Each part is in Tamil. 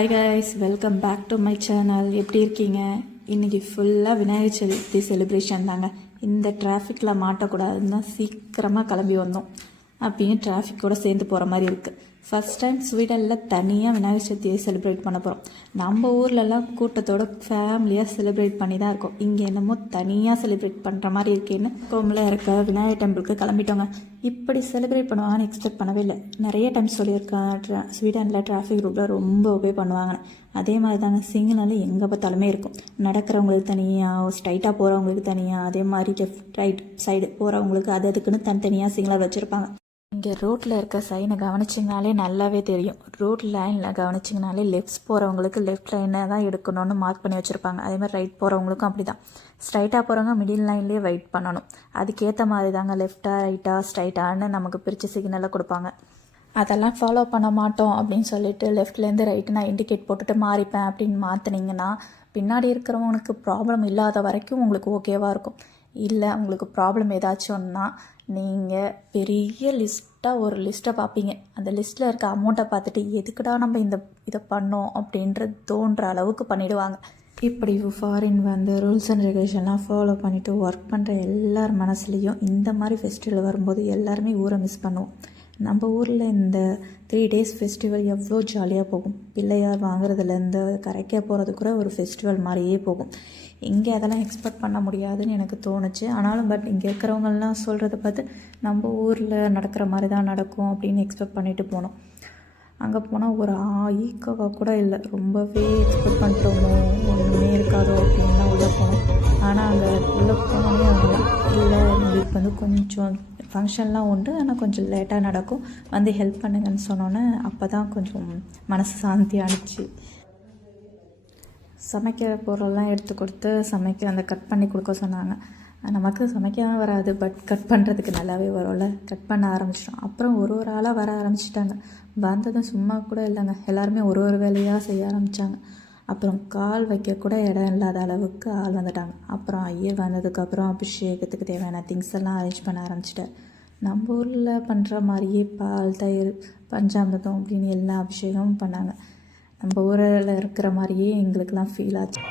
Hi guys, welcome back to my channel. எப்படி இருக்கீங்க? இன்றைக்கி ஃபுல்லாக விநாயகர் சதுர்த்தி செலிப்ரேஷன் தாங்க. இந்த டிராஃபிக்கில் மாட்டக்கூடாதுன்னு தான் சீக்கிரமாக கிளம்பி வந்தோம். அப்பயும் டிராஃபிக்கோடு சேர்ந்து போகிற மாதிரி இருக்குது. ஃபஸ்ட் டைம் ஸ்வீடனில் தனியாக விநாயகர் சதுர்த்தியை செலிப்ரேட் பண்ண போகிறோம். நம்ம ஊர்லலாம் கூட்டத்தோட ஃபேமிலியாக செலிப்ரேட் பண்ணி தான் இருக்கோம். இங்கே என்னமோ தனியாக செலிப்ரேட் பண்ணுற மாதிரி இருக்கேன்னு கோமில் இருக்க விநாயகர் டெம்பிளுக்கு கிளம்பிட்டோங்க. இப்படி செலிப்ரேட் பண்ணுவாங்கன்னு எக்ஸ்பெக்ட் பண்ணவே இல்லை. நிறைய டைம் சொல்லியிருக்கேன், ஸ்வீடனில் டிராஃபிக் ரூட்டில் ரொம்ப ஒபே பண்ணுவாங்கன்னு. அதே மாதிரி தாங்க, சிக்னல் எங்கே பார்த்தாலுமே இருக்கும். நடக்கிறவங்களுக்கு தனியாக, ஸ்ட்ரைட்டாக போகிறவங்களுக்கு தனியாக, அதே மாதிரி லெஃப்ட் ரைட் சைடு போகிறவங்களுக்கு அதுக்குன்னு தனித்தனியாக சிக்னல் வச்சுருப்பாங்க. இங்கே ரோட்டில் இருக்க சைனை கவனிச்சிங்கனாலே நல்லாவே தெரியும். ரோட் லைனில் கவனிச்சிங்கனாலே லெஃப்ட்ஸ் போகிறவங்களுக்கு லெஃப்ட் லைனை தான் எடுக்கணும்னு மார்க் பண்ணி வச்சுருப்பாங்க. அதே மாதிரி ரைட் போகிறவங்களுக்கும் அப்படி தான். ஸ்ட்ரைட்டாக போகிறவங்க மிடில் லைன்லேயே வெயிட் பண்ணணும். அதுக்கேற்ற மாதிரி தாங்க லெஃப்டாக ரைட்டாக ஸ்ட்ரைட்டான்னு நமக்கு பிரித்து சிக்னலை கொடுப்பாங்க. அதெல்லாம் ஃபாலோ பண்ண மாட்டோம் அப்படின்னு சொல்லிட்டு லெஃப்ட்லேருந்து ரைட்டு நான் இண்டிகேட் போட்டுட்டு மாறிப்பேன் அப்படின்னு மாற்றினீங்கன்னா பின்னாடி இருக்கிறவங்களுக்கு ப்ராப்ளம் இல்லாத வரைக்கும் உங்களுக்கு ஓகேவாக இருக்கும். இல்லை உங்களுக்கு ப்ராப்ளம் ஏதாச்சும்னா நீங்கள் பெரிய லிஸ்ட்டாக ஒரு லிஸ்ட்டை பார்ப்பீங்க. அந்த லிஸ்ட்டில் இருக்க அமௌண்ட்டை பார்த்துட்டு எதுக்குடா நம்ம இதை பண்ணோம் அப்படின்றது தோன்ற அளவுக்கு பண்ணிவிடுவாங்க. இப்படி ஃபாரின் வந்து ரூல்ஸ் அண்ட் ரெகுலேஷன்லாம் ஃபாலோ பண்ணிவிட்டு ஒர்க் பண்ணுற எல்லார் மனசுலேயும் இந்த மாதிரி ஃபெஸ்டிவல் வரும்போது எல்லாருமே ஊரை மிஸ் பண்ணுவோம். நம்ம ஊரில் இந்த 3 days ஃபெஸ்டிவல் எவ்வளோ ஜாலியாக போகும். பிள்ளையார் வாங்குறதுலேருந்து கரைக்க போகிறது கூட ஒரு ஃபெஸ்டிவல் மாதிரியே போகும். இங்கே அதெல்லாம் எக்ஸ்பெக்ட் பண்ண முடியாதுன்னு எனக்கு தோணுச்சு. ஆனாலும் இங்கே இருக்கிறவங்கெல்லாம் சொல்கிறத பார்த்து நம்ம ஊரில் நடக்கிற மாதிரி தான் நடக்கும் அப்படின்னு எக்ஸ்பெக்ட் பண்ணிட்டு போனோம். அங்கே போனால் ஒரு ஈக்காவா கூட இல்லை. ரொம்பவே எக்ஸ்பெக்ட் பண்ணிட்டோமோ, ஒன்றுமே இருக்காதோ அப்படின்னு தான் உள்ளே போனோம். ஆனால் அங்கே உள்ளே போனோடனே அவங்களாம் இல்லை, எங்களுக்கு வந்து கொஞ்சம் ஃபங்க்ஷன்லாம் உண்டு, ஆனால் கொஞ்சம் லேட்டாக நடக்கும், வந்து ஹெல்ப் பண்ணுங்கன்னு சொன்னோன்னே அப்போ தான் கொஞ்சம் மனசு சாந்தி ஆனிச்சு. சமைக்க பொருள்லாம் எடுத்து கொடுத்து அந்த கட் பண்ணி கொடுக்க சொன்னாங்க. நமக்கு சமைக்க தான் வராது, பட் கட் பண்ணுறதுக்கு நல்லாவே வரும்ல. கட் பண்ண ஆரம்பிச்சிட்டோம். அப்புறம் ஒரு ஆளாக வர ஆரம்பிச்சிட்டாங்க. வந்ததும் சும்மா கூட இல்லைங்க, எல்லாருமே ஒரு வேலையாக செய்ய ஆரம்பித்தாங்க. அப்புறம் கால் வைக்க கூட இடம் இல்லாத அளவுக்கு ஆள் வந்துட்டாங்க. அப்புறம் ஐயர் வந்ததுக்கப்புறம் அபிஷேகத்துக்கு தேவையான திங்ஸ் எல்லாம் அரேஞ்ச் பண்ண ஆரம்பிச்சிட்டார். நம்ம ஊரில் பண்ணுற மாதிரியே பால், தயிர், பஞ்சாமிர்தம் அப்படின்னு எல்லா அபிஷேகமும் பண்ணாங்க. நம்ம ஊரில் இருக்கிற மாதிரியே எங்களுக்கெல்லாம் ஃபீல் ஆச்சு.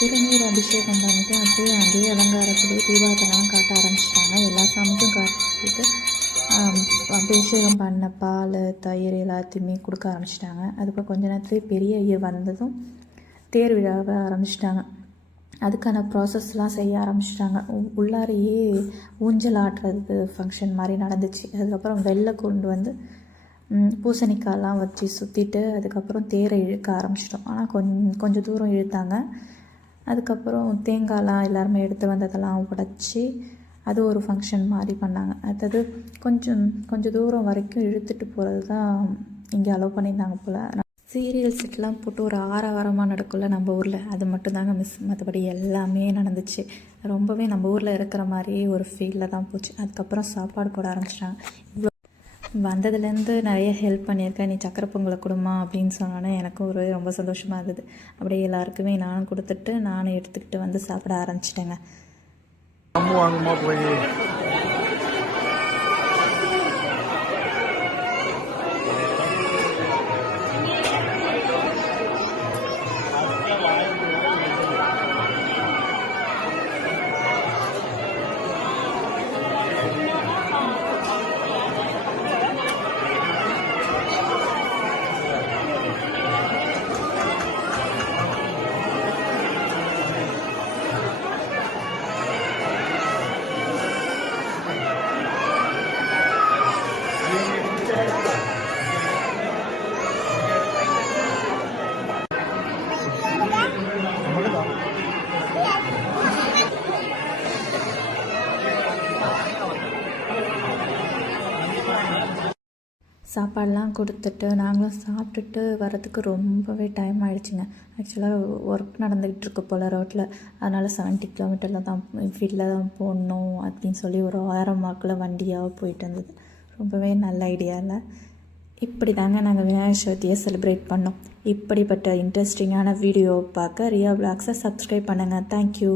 திருநீர் அபிஷேகம் பண்ணிட்டு அப்படியே அதே அலங்காரத்திலே தீபாவளிலாம் காட்ட ஆரம்பிச்சிட்டாங்க. எல்லா சாமிக்கும் காட்டிட்டு அபிஷேகம் பண்ண பால் தயிர் எல்லாத்தையுமே கொடுக்க ஆரம்பிச்சிட்டாங்க. அதுக்கப்புறம் கொஞ்ச நேரத்துலேயே பெரிய ஐயர் வந்ததும் தேர் விழாவை ஆரம்பிச்சிட்டாங்க. அதுக்கான ப்ராசஸ்லாம் செய்ய ஆரம்பிச்சிட்டாங்க. உள்ளாரையே ஊஞ்சல் ஆட்டுறது ஃபங்க்ஷன் மாதிரி நடந்துச்சு. அதுக்கப்புறம் வெள்ளை கொண்டு வந்து பூசணிக்காயெலாம் வச்சு சுற்றிட்டு அதுக்கப்புறம் தேரை இழுக்க ஆரம்பிச்சிட்டோம். ஆனால் கொஞ்சம் தூரம் இழுத்தாங்க. அதுக்கப்புறம் தேங்காயெலாம் எல்லாருமே எடுத்து வந்ததெல்லாம் உடைச்சி அது ஒரு ஃபங்க்ஷன் மாதிரி பண்ணாங்க. அடுத்தது கொஞ்சம் தூரம் வரைக்கும் இழுத்துட்டு போகிறது தான் இங்கே அலோவ் பண்ணியிருந்தாங்க போல். சீரியல் செட்லாம் போட்டு ஒரு ஆரவாரமாக நடக்கும்ல நம்ம ஊரில், அது மட்டும்தாங்க மிஸ். மற்றபடி எல்லாமே நடந்துச்சு. ரொம்பவே நம்ம ஊரில் இருக்கிற மாதிரியே ஒரு ஃபீலில் தான் போச்சு. அதுக்கப்புறம் சாப்பாடு போட ஆரம்பிச்சிட்டாங்க. இவ்வளோ வந்ததுலேருந்து நிறைய ஹெல்ப் பண்ணியிருக்கேன், நீ சக்கரை பொங்கலை கொடுமா அப்படின்னு சொன்னோன்னே எனக்கும் ரொம்ப சந்தோஷமாக இருந்தது. அப்படியே எல்லாருக்குமே நானும் கொடுத்துட்டு நானும் எடுத்துக்கிட்டு வந்து சாப்பிட ஆரம்பிச்சிட்டேங்க. போய் சாப்பாடெலாம் கொடுத்துட்டு நாங்களும் சாப்பிட்டுட்டு வரதுக்கு ரொம்பவே டைம் ஆகிடுச்சிங்க. ஆக்சுவலாக ஒர்க் நடந்துக்கிட்டு இருக்கு போல் ரோட்டில், அதனால் 70 கிலோமீட்டரில் தான் ஃபீல்டில் தான் போடணும் அப்படின்னு சொல்லி ஒரு 1000 மார்க்கில் வண்டியாக போயிட்டு இருந்தது. ரொம்பவே நல்ல ஐடியா இல்லை. இப்படி தாங்க நாங்கள் விநாயகர் சதுர்த்தியை செலிப்ரேட் பண்ணோம். இப்படிப்பட்ட இன்ட்ரெஸ்டிங்கான வீடியோவை பார்க்க ரியா விளாக்ஸை சப்ஸ்கிரைப் பண்ணுங்கள். தேங்க்யூ.